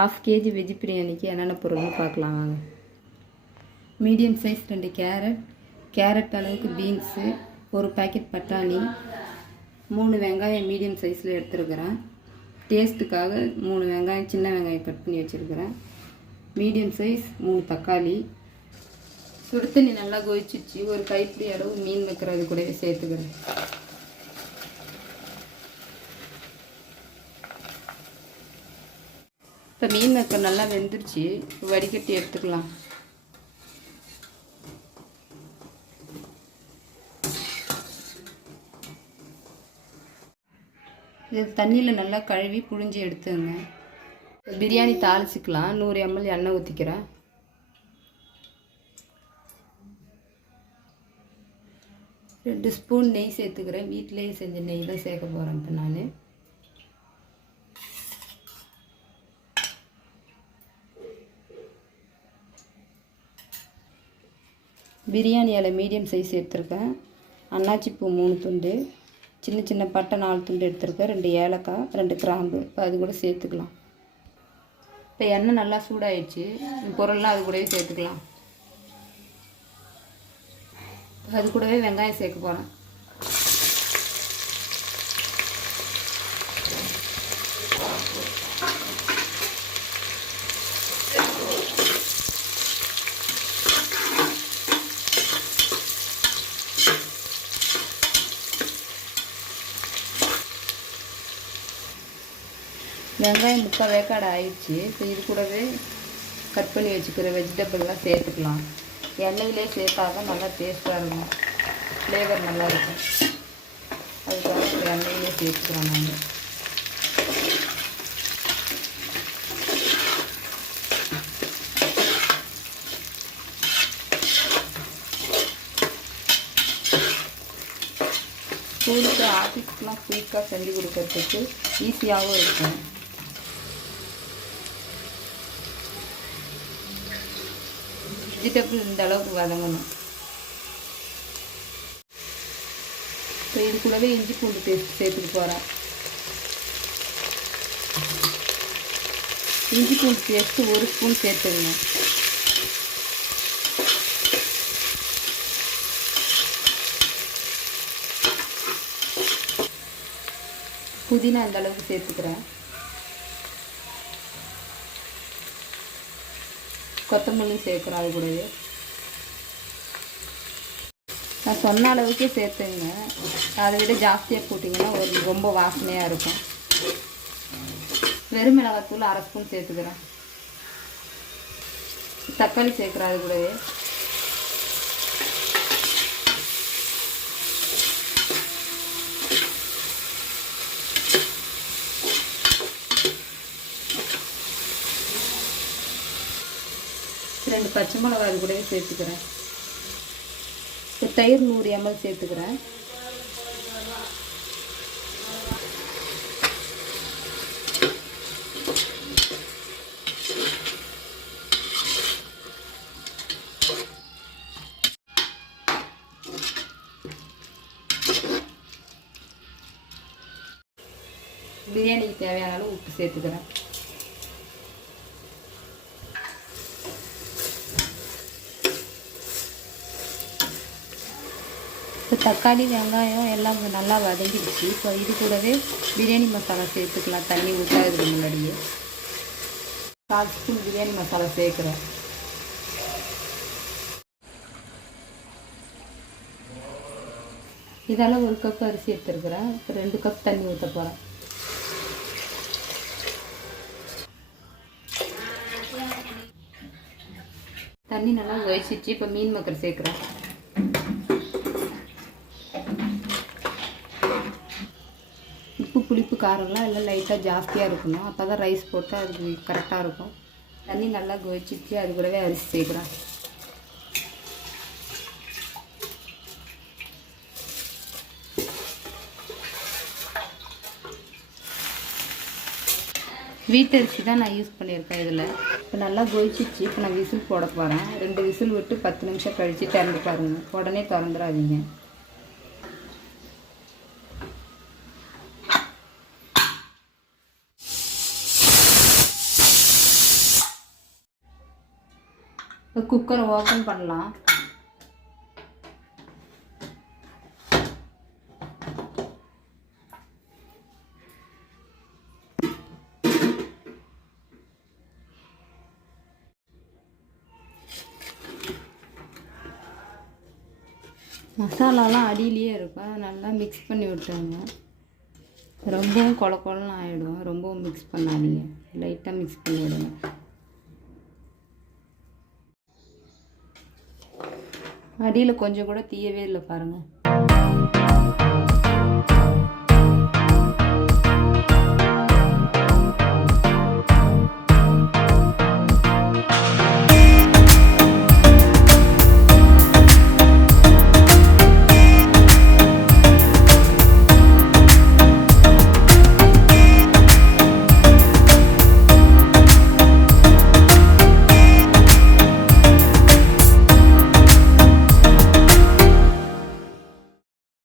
½ kg veg பிரியாணிக்கு என்னென்ன பொருள்னு பார்க்கலாம் வாங்க. மீடியம் சைஸ் 2 கேரட் அளவுக்கு பீன்ஸு, ஒரு பாக்கெட் பட்டாணி, 3 வெங்காயம் மீடியம் சைஸில் எடுத்துருக்கிறேன். டேஸ்ட்டுக்காக 3 வெங்காயம் சின்ன வெங்காயம் கட் பண்ணி வச்சுருக்கிறேன். மீடியம் சைஸ் 3 தக்காளி. சுடு தண்ணி நல்லா கொதிச்சிச்சு. ஒரு கைப்பிடி அளவு மீன் வைக்கிறது கூடவே சேர்த்துக்கிறேன். இப்போ மீன் மேக்கர் நல்லா வெந்துருச்சு. வடிகட்டி எடுத்துக்கலாம். இது தண்ணியில் நல்லா கழுவி புழிஞ்சி எடுத்துங்க. பிரியாணி தாளிச்சிக்கலாம். 100 ml எண்ணெய் ஊற்றிக்கிறேன். ரெண்டு ஸ்பூன் நெய் சேர்த்துக்கிறேன். வீட்டிலேயே செஞ்ச நெய் தான் சேர்க்க போகிறேன் இப்போ நான். பிரியாணி இலை மீடியம் சைஸ் எடுத்துருக்கேன். அன்னாச்சி பூ 3 துண்டு, சின்ன சின்ன பட்டை 4 துண்டு எடுத்துருக்கேன். 2 ஏலக்காய், 2 கிராம்பு. இப்போ அது கூட சேர்த்துக்கலாம். இப்போ எண்ணெய் நல்லா சூடாயிடுச்சு. பொருள்லாம் அது கூடவே சேர்த்துக்கலாம். அது கூடவே வெங்காயம் சேர்க்க போகிறேன். வெங்காயம் 3/4 வேக்காடு ஆயிடுச்சு. இப்போ இது கூடவே கட் பண்ணி வச்சுக்கிற வெஜிடபிள்லாம் சேர்த்துக்கலாம். எண்ணெயிலே சேர்த்தாதான் நல்லா டேஸ்ட்டாக இருக்கும், ஃப்ளேவர் நல்லாயிருக்கும். அதுக்காக இப்போ எண்ணெயிலே சேர்த்துக்கிறோம் நாங்கள். ஸ்கூலுக்கு ஆஃபீஸ்க்குலாம் குயிக்காக செஞ்சு கொடுக்கறதுக்கு ஈஸியாகவும் இருக்கும். வெஜிடபிள் இந்த அளவுக்கு வதங்கணும். இப்போ இது கூடவே இஞ்சி பூண்டு பேஸ்ட் சேர்த்துட்டு போகிறேன். இஞ்சி பூண்டு பேஸ்ட்டு 1 ஸ்பூன் சேர்த்துங்க. புதினா இந்த அளவுக்கு சேர்த்துக்கிறேன். கொத்தமல்லி சேர்க்குறோம். அது கூடவே நான் சொன்ன அளவுக்கே சேர்த்துங்க. அதை விட ஜாஸ்தியாக போட்டிங்கன்னா ரொம்ப வாசனையாக இருக்கும். வெறும் மிளகாத்தூள் 1/2 ஸ்பூன் சேர்த்துக்கிறேன். தக்காளி சேர்க்குறேன். அது கூடவே ரெண்டு பச்சை மிளகாய் அது கூடவே சேர்த்துக்கிறேன். தயிர் 100 ml சேர்த்துக்கிறேன். பிரியாணிக்கு தேவையான அளவு உப்பு சேர்த்துக்கிறேன். இப்போ தக்காளி வெங்காயம் எல்லாம் நல்லா வதங்கிடுச்சு. இப்போ இது கூடவே பிரியாணி மசாலா சேர்த்துக்கலாம். தண்ணி ஊற்றாதுக்கு முன்னாடியே 4 ஸ்பூன் பிரியாணி மசாலா சேர்க்குறேன். இதால் 1 கப் அரிசி எடுத்துருக்குறேன். இப்போ 2 கப் தண்ணி ஊற்ற போகிறேன். தண்ணி நல்லா கொதிச்சிச்சு. இப்போ மீன் மக்கர் சேர்க்குறேன். உப்பு புளிப்பு காரம்லாம் எல்லாம் லைட்டாக ஜாஸ்தியாக இருக்கணும். அப்போ தான் ரைஸ் போட்டு அதுக்கு கரெக்டாக இருக்கும். தண்ணி நல்லா கொதிச்சிச்சு. அது கூடவே அரிசி சேர்க்குறேன். வீட்டரிசி தான் நான் யூஸ் பண்ணியிருக்கேன் இதில். இப்போ நல்லா கொதிச்சிச்சு. இப்போ நான் விசில் போட போகிறேன். 2 விசில் விட்டு 10 நிமிஷம் கழித்து திறந்து பாருங்கள். உடனே திறந்துடாதீங்க. இப்போ குக்கரை ஓப்பன் பண்ணலாம். மசாலாலாம் அடியிலேயே இருக்கும், நல்லா மிக்ஸ் பண்ணி விட்டுருங்க. ரொம்பவும் கொல கொலன்னு ஆகிடும், ரொம்பவும் மிக்ஸ் பண்ணாதீங்க, லைட்டாக மிக்ஸ் பண்ணி விடுங்க. அடியில் கொஞ்சம் கூட தீயவே இல்லை பாருங்கள்.